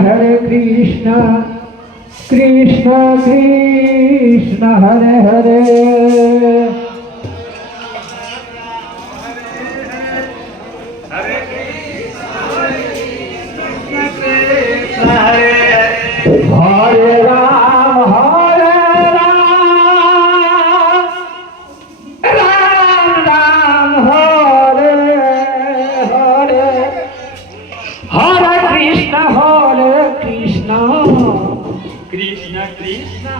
Hare Krishna, Krishna Krishna Hare Hare. Hare Ram, Hare Ram, Ram Ram, Hare Hare, Hare Krishna, Krishna Krishna,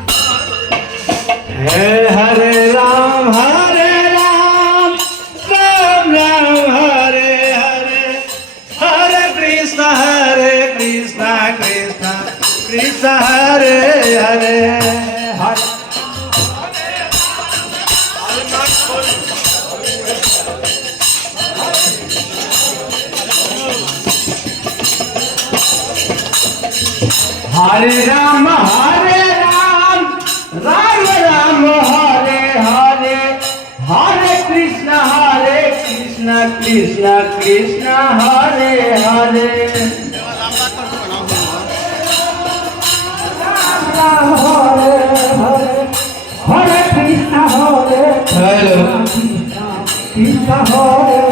Hare Ram, Hare Ram, Ram Ram, Hare Hare, Hare Krishna, Krishna Krishna, Hare Hare. Hare Ram, Hare Ram, Ram Ram, Hare Hare, Hare Krishna, Krishna Krishna, Hare Hare. Ram Ram, Hare Hare, Hare Krishna, Hello. Krishna Hare